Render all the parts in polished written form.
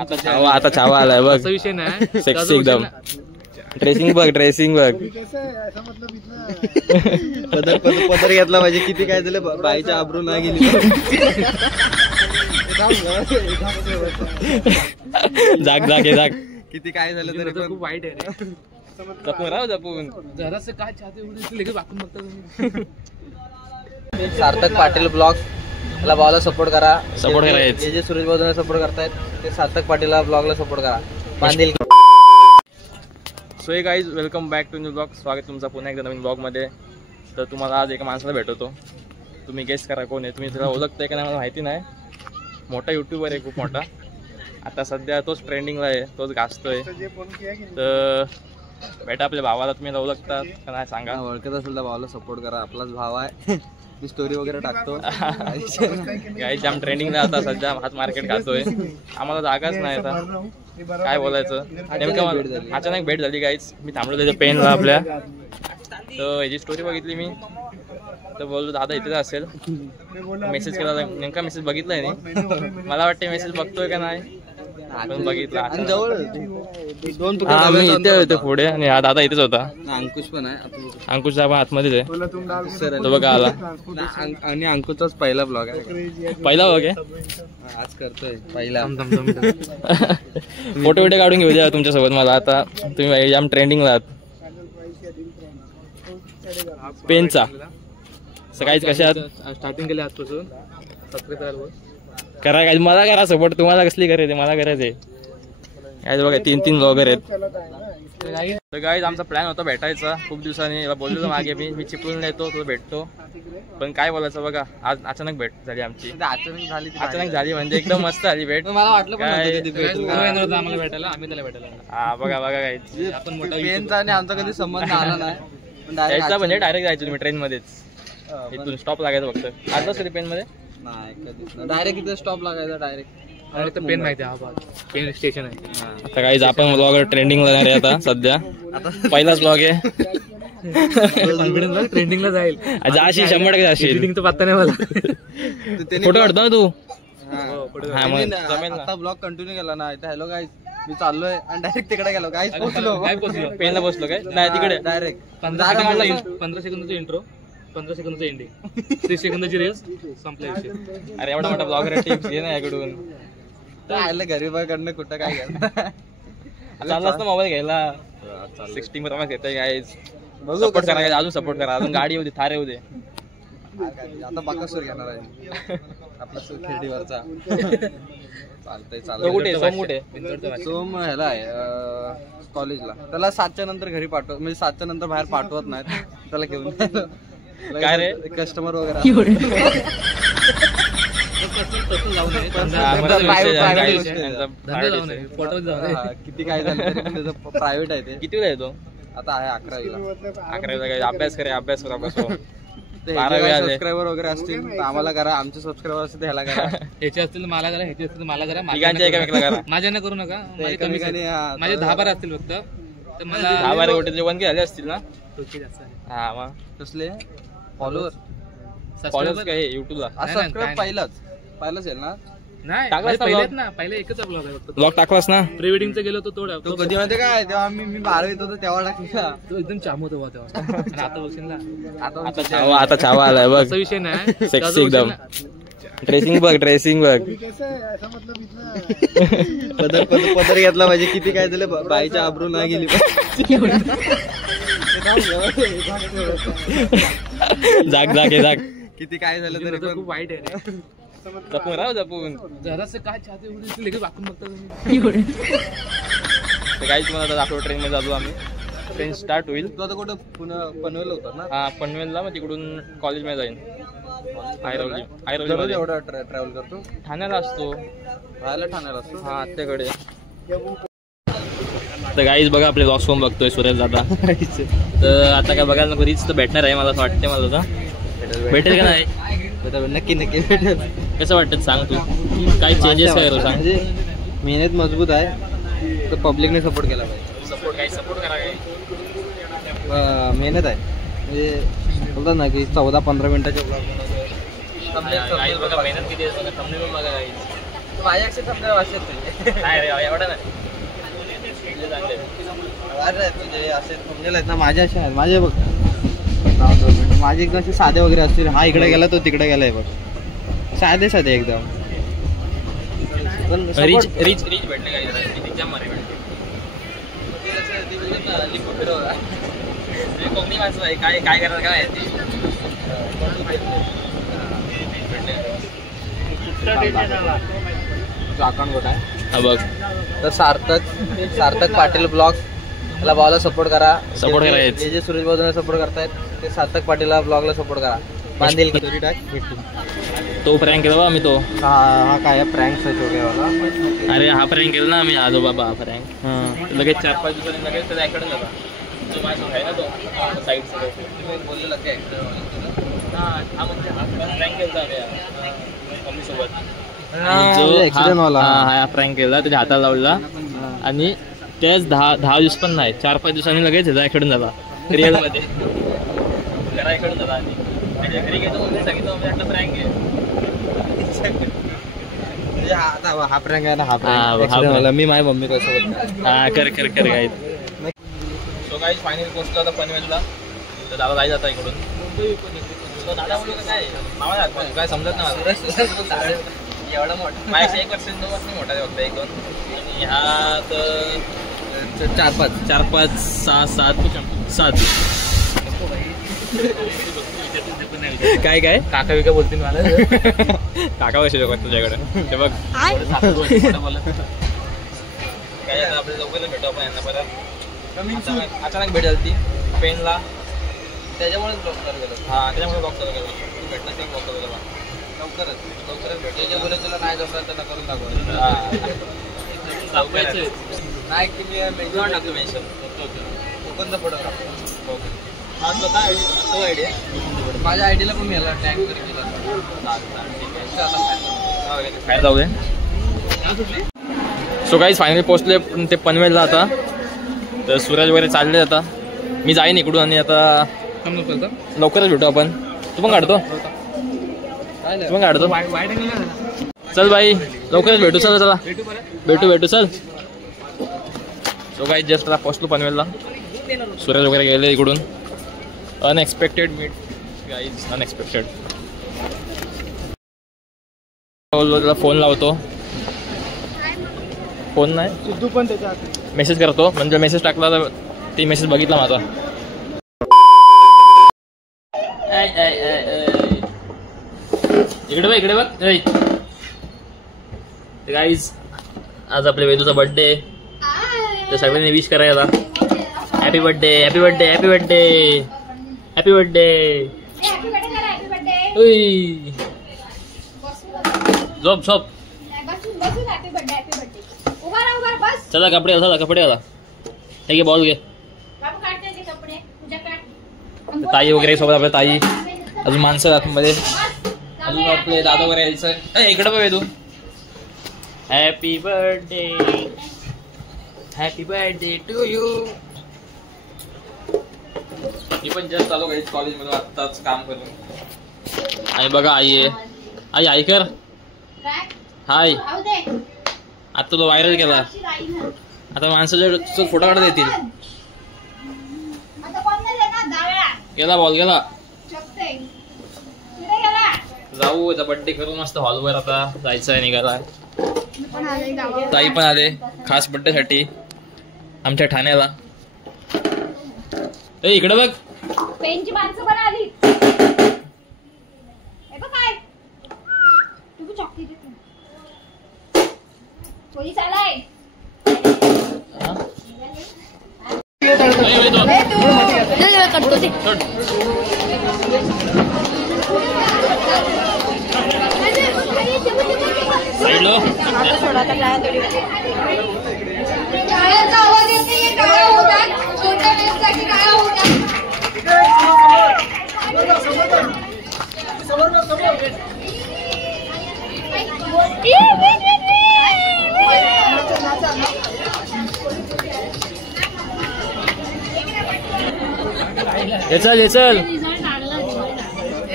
आता छावा आलाय बघ. विषय नाही, सेक्सी एकदम. ड्रेसिंग बघ, ड्रेसिंग बघ. पदर घेतला पाहिजे. किती काय झालं बाईच्या आबरू नाही गेली. जाग जाग जाग. किती काय झालं तरी पण खूप वाईट आहे. जपून राहू जपून. जरासं काय चाहते लगेच वाकून बघता. सार्थक पाटील ब्लॉग ला भावाला सपोर्ट करा. सपोर्ट करायचं. जे सुरेश भाऊला सपोर्ट करतायत ते सार्थक पाटील ब्लॉगला सपोर्ट करा. बांधील. So hey guys, welcome back to new blog. स्वागत तुमचा पुन्हा एकदा नवीन ब्लॉगमध्ये. तर तुम्हाला आज एका माणसाला भेटवतो. तुम्ही गेस करा कोण आहे. तुम्ही त्याला ओळखताय का नाही मला माहिती नाही. मोठा यूट्यूबर आहे, खूप मोठा. आता सध्या तोच ट्रेंडिंगला आहे, तोच गाजतोय. तर बेटा आपल्या भावाला तुम्ही ओळखता का नाही सांगा. ओळखत असेल तर भावाला सपोर्ट करा. आपलाच भाव आहे. मी स्टोरी वगैरे टाकतो. गाईज जाम ट्रेंडिंगला आता सध्या हाच मार्केट खातोय. आम्हाला जागाच नाही आता काय बोलायचं. नेमकं अचानक भेट झाली गाईज. मी थांबलो त्याच्या पेनला आपल्या. तर याची स्टोरी बघितली मी. तर बोललो दादा इथेच असेल. मेसेज केला. नेमका मेसेज बघितलाय नाही. मला वाटते मेसेज बघतोय का नाही पण बघितला. मी इथे होते पुढे आणि हा दादा इथेच होता. अंकुश पण आहे. अंकुश आपण आतमध्येच आहे. तो बघा आला. आणि अंकुशचाच पहिला ब्लॉग आहे. पहिला बघ आज करतोय पहिला. फोटो बिटो काढून घेऊ द्या तुमच्यासोबत मला. आता तुम्ही जाम ट्रेंडिंगला आहात पेनचा. सकाळीच कशा स्टार्टिंग केली आजपासून. सबस्क्राईब करा काय. मला करा सपोर्ट. तुम्हाला कसली करायचे मला करायचे. काय बघा 3-3 ब्लॉगर आहेत. तर गाईज आमचा प्लॅन होता भेटायचा खूप दिवसांनी. याला बोललो मागे मी चिपळून येतो तो भेटतो. पण काय बोलायचं बघा, आज अचानक भेट झाली आमची. अचानक झाली म्हणजे एकदम मस्त झाली भेट. मला वाटलं काय आम्हाला भेटायला, आम्ही त्याला भेटायला. हा बघा बघा गाईज. आपण मोठा पेनचा आणि आमचा कधी संबंध आला नाही. यायचा म्हणजे डायरेक्ट जायचो तुम्ही ट्रेन मध्येच. इथून स्टॉप लागायचा फक्त. आताच कधी पेन मध्ये नाही कधीच. डायरेक्ट इथे स्टॉप लागायचा. डायरेक्ट पेन माहिती आहे. हा पेन स्टेशन आहे. आता काहीच आपण ब्लॉगर ट्रेंडिंगला जाणार आहे आता सध्या. पहिलाच ब्लॉग आहे. कॉन्फिडन्स ट्रेंडिंगला जाईल. जाशील 100% जाशील. ट्रेंडिंग तर पत्ता नाही मला. फोटो काढतो ना तू. आता ब्लॉग कंटिन्यू केला ना. इथे हॅलो गाईज मी चाललोय आणि डायरेक्ट तिकडे गेलो. गाईज पोहोचलो. पेनला बसलो काय नाही तिकडे डायरेक्ट 15 सेकंदाचा इंट्रो, 15 सेकंदाचा एंडिंग, 30 सेकंदाची रेस, संपला विषय. अरे एवढा मोठा ब्लॉगर टिप्स घे ना याकडून. गरीबाकडनं कुठं काय घ्यायला. चालला असता मोबाईल घ्यायला. 60 मध्ये घेताय गाईज. सपोर्ट करा अजून सपोर्ट करा. अजून गाडी होती थार येऊ दे. आता बाकासूर घेणार आहे आपला खेडीवरचा. चालतंय कुठे सोम कुठे. सोम ह्याला आहे कॉलेजला. त्याला 7च्या नंतर घरी पाठवत म्हणजे 7च्या नंतर बाहेर पाठवत नाहीत. त्याला घेऊन काय रे कस्टमर वगैरे. किती काय झालं त्याचं प्रायव्हेट आहे ते. किती येतो आता आहे 11वीला. 11वीला अभ्यास करे. अभ्यास करा बस. 12वी सबस्क्रायबर वगैरे असतील तर आम्हाला करा. आमचे सबस्क्रायबर असतील ह्याला करा. ह्याचे असतील मला करा. ह्याचे असतील मला करा. एकामेकाला करा. माझ्या ना करू नका. माझे 10-12 असतील फक्त. तर मला 10-12 कोटी 1K झाले असतील ना. हा मग कसले फॉलोअर्स काय युट्यूबला. सबस्क्राईब पहिलाच आहे ना. नाही पहिलेच ना. पहिले एकच ब्लॉग आहे फक्त. ब्लॉग टाकलास ना. प्री वेडिंगचा गेलो तो तो कधी माहिती काय तेव्हा मी 12वीत होतो तेव्हा टाकला. तो एकदम चाम होतो तेव्हा. आता बघशील ना. आता छावा आलाय बघ. असा विषय नाही. सेक्सी एकदम. ड्रेसिंग बघ, ड्रेसिंग बघ. पदर घेतला पाहिजे. किती काय झालं बाईच्या आबरू नाही गेली. जाग जाग जाग. किती काय झालं तरी पण खूप वाईट आहे. जपून राहू जपून. जरासं काय चाहते लगेच वाकून बघता. काहीच मला दाखव. ट्रेन मध्ये जातो आम्ही. ट्रेन स्टार्ट होईल. तू आता कुठं पनवेल होता ना. हा पनवेलला. मग तिकडून कॉलेजमध्ये जाईन. आयरवली एवढा ट्रॅव्हल करतो. ठाण्याला असतो. राहायला ठाण्याला असतो. हा आत्याकडे. तर गाईज बघा आपले ब्लॉग्स फोन बघतोय सुरेश दादा. तर आता काय बघायला नको. रीच तर भेटणार आहे मला असं वाटते. मला आता भेटेल का नाही. नक्की भेटेल. कसं वाटतं सांग तू. काय चेंजेस काय करू सांग. मेहनत मजबूत आहे तर पब्लिकने सपोर्ट केला पाहिजे. सपोर्ट करा. मेहनत आहे म्हणजे बोलतात ना की 14-15 मिनिटाच्या ब्लॉग बघा मेहनत किती आहे. माझ्या अक्षर समजा वाचत तुझे नाही रे एवढं नाही अरे तुझे असे समजेल आहेत ना माझ्या असे आहेत माझे बघ माझे एकदम असे साधे वगैरे असतील हा इकडे गेला तो तिकडे गेलाय बघ साधे साधे एकदम पण रिच रिच रिच भेटले काय रिच मारे कोकणी माणसं आहे काय काय करणार काय अकाउंट कुठं आहे हा बघ तर सार्थक पाटील ब्लॉग ला भावाला सपोर्ट करा Support करायचं. जे सुरेश भाऊला सपोर्ट करतायत ते सार्थक पाटीलला ब्लॉगला सपोर्ट करा बांधेल की तो प्रँक केला बा मी तो हा काय प्रँक वाला अरे हा प्रँक केला ना मी आजो बाबा हा प्रँक लगेच 4-5 दिवसांनी लगेच त्याचा ऍक्टर झाला जो माझा आहे ना तो साईड बोललेला काय हा म्हणजे हा प्रँक केला मम्मी सोबत ऍक्सिडेंट वाला हा प्रँक केला त्याच्या हाताला लावला आणि तेच 10 दिवस पण नाही 4-5 दिवसांनी लगेच त्याचा ऍक्सिडेंट झाला रिअल मध्ये घरा ऍक्सिडेंट झाला आणि त्याच्या घरी गेलो म्हणून सांगितलं म्हणजे प्रँक आहे हा प्रँक आहे ना हा हा, प्रँक हा prank. वाला मी माझ्या मम्मी कसं हा कर काय सो काही फायनल पोहोचलो आता पनवेलला तर दादा जायचं आता इकडून तो दादा बोललो काय मामा काय समजत नाही एवढा मोठा माझ्या 1 वर्ष 2 वर्ष मोठा आहे फक्त 1-2 आणि हा तर 4-5 6-7 काय काय काका विका बोलतील मला काका कसे लोक तुझ्याकडे ते बघ बोलत काय आता आपल्या लवकर भेटू आपण यांना परत अचानक भेट झाली ती पेनला त्याच्यामुळेच ब्लॉग चालू केलं हा त्याच्यामुळे बॉक्स चालू केला तू भेटला की बॉक्स चालू केला लवकरच भेट जे बोले तुला नाही जमलं त्यांना करून दाखव नाही की मी मेजर टाकतो मेन्शन कोकणचा फोटोग्राफर ओके हा काय तो आयडिया माझ्या आयडीला पण मिळाला टॅग वगैरे काय जाऊ दे सो काही फायनली पोहोचले ते पनवेलला आता तर सूरज वगैरे चालले आता मी जाईन इकडून आणि आता लवकरच भेटू आपण तू पण काढतो तू पण काढतो चल बाई लवकरच भेटू चला भेटू चल सो काही जस्ट आता पोहोचलो पनवेलला सूरज वगैरे गेले इकडून अनएक्सपेक्टेड मीट गाईज अनएक्सपेक्टेड त्याला फोन लावतो फोन नाही सिद्धू पण त्याच्या मेसेज करतो म्हणजे मेसेज टाकला तर ती मेसेज बघितला माझा इकडे बघ गाईज आज आपल्या वेदूचा बर्थडे तर सगळ्यांनी विश करायला happy birthday happy birthday happy birthday happy birthday झोप चला कपडे आला हे घे बॉल घे ताई वगैरे सोबत आपल्या ताई अजून माणसं आतमध्ये अजून आपले दादा वगैरे यायचं इकडे बघ तू हॅपी बर्थडे टू यू मी पण जस्ट आलो काही कॉलेजमधून आत्ताच काम करून आणि बघा आई आहे आई कर हाय आता तो व्हायरल केला आता माणसाच्या फोटो काढत येतील गेला बॉल गेला जाऊ बर्थडे करून मस्त हॉलवर आता जायचं आहे निघाला ताई पण आले खास बर्थडे साठी आमच्या ठाण्याला इकडे बघ पेनची माणसं पण आली काय तू चॉकलेट पोलीस आलाय आवाज येते टाळ्या होतात छोट्या वेळेसाठी टाळ्या होतात चल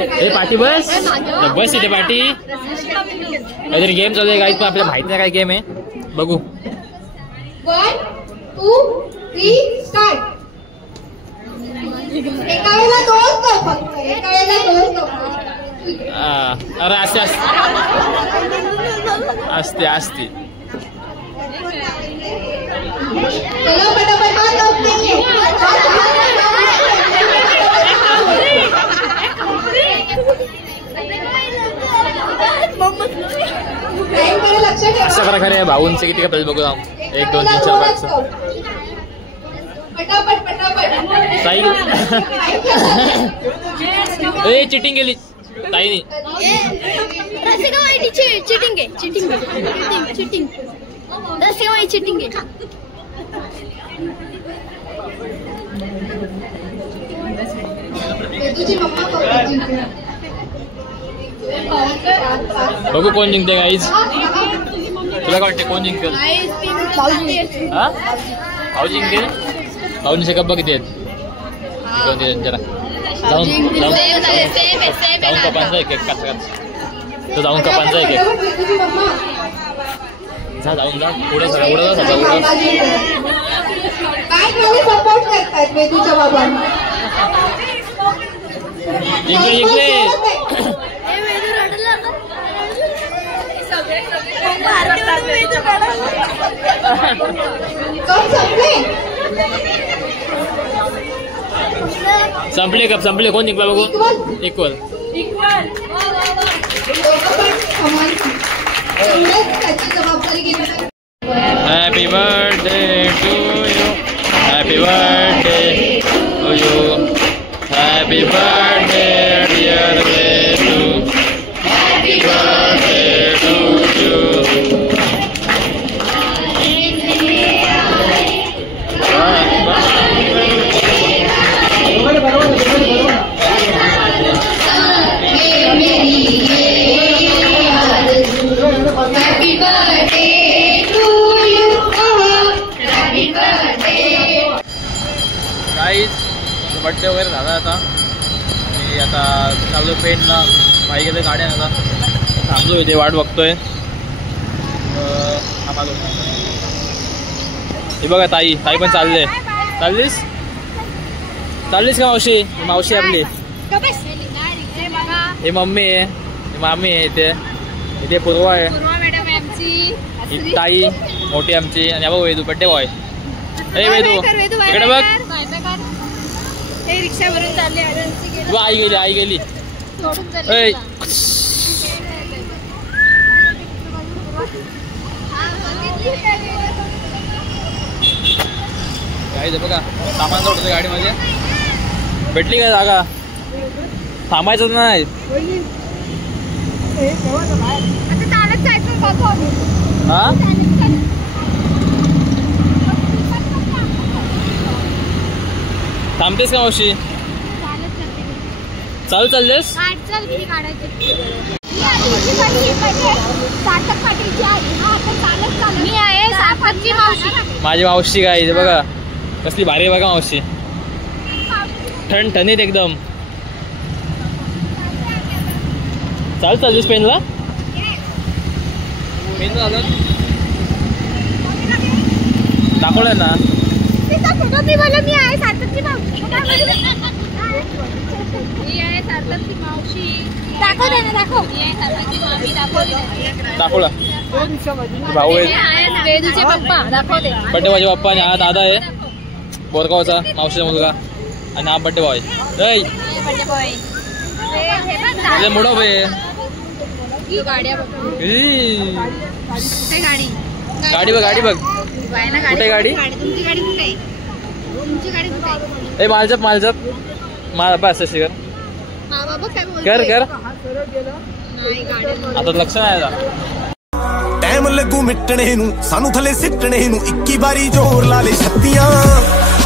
ए पाठी बस बस इथे पाठी काहीतरी गेम चालू आहे गाईज पण आपल्याला माहिती नाही काय गेम आहे बघू 1 2 3 स्टार्ट एका वेळेला दोन कर फक्त एका वेळेला दोन कर अरे असते असते असते चलो फटाफट हाथ रखते हैं अशा प्रकारे भाऊंचे किती कपडे बघू 1 2 3 4 5 फटाफट फटाफट ताई ए चिटिंग केली ताईनी चिटिंग तुझी मम्मा बघू कोण जिंकते गाईज तुला काय वाटते कोण जिंकेल हा भाऊ जिंकेल भाऊंचे कप किती आहेत जरा जाऊन कपांचा एक एक कच तो जाऊन कपांचा एक एक जाऊन जा पुढे काय सपोर्ट करतायत वेदूच्या बाबांना जिंकले संपले कप संपले कोण जिंकला बघू equal happy birthday to you happy birthday to you happy birthday dear Vedu happy birthday to you Happy birthday to you. Happy birthday. Guys birthday वगैरे झाला आता मी आता चाललो पेनला बाईक येते गाड्या आता थांबलो इथे वाट बघतोय थांबालो हे बघा ताई ताई पण चालले चाललीस का मावशी मावशी आपली हे मम्मी आहे हे मामी आहे इथे पूर्वा आहे ही ताई मोठी आमची आणि बघ वेदू बड्डे बॉय हे वेदू इकडे बघ रिक्षावरून चालले तू आई गेली गाडी बघा सामान सोडतो गाडीमध्ये भेटली का जागा थांबायचं नाही हा थांबतेस का मावशी चाललेस माझी मावशी काय इथे बघा कसली भारी बघा मावशी ठणठणीत एकदम चाललीस पेनला दाखवलं ना दाखवला भाऊ आहे बड्डे माझे पप्पा आणि हा दादा आहे बोरगावचा मावशीचा मुलगा आणि हा बड्डे बॉय मोठा भाई गाडी बघ कुठे गाडी ए मालजप माल बस अशी कर आता लक्ष नाही टाइम लगू मिटने नू सानू थले सिटने नू 21 बारी जोर ला ले छत्तियां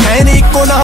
है नी को ना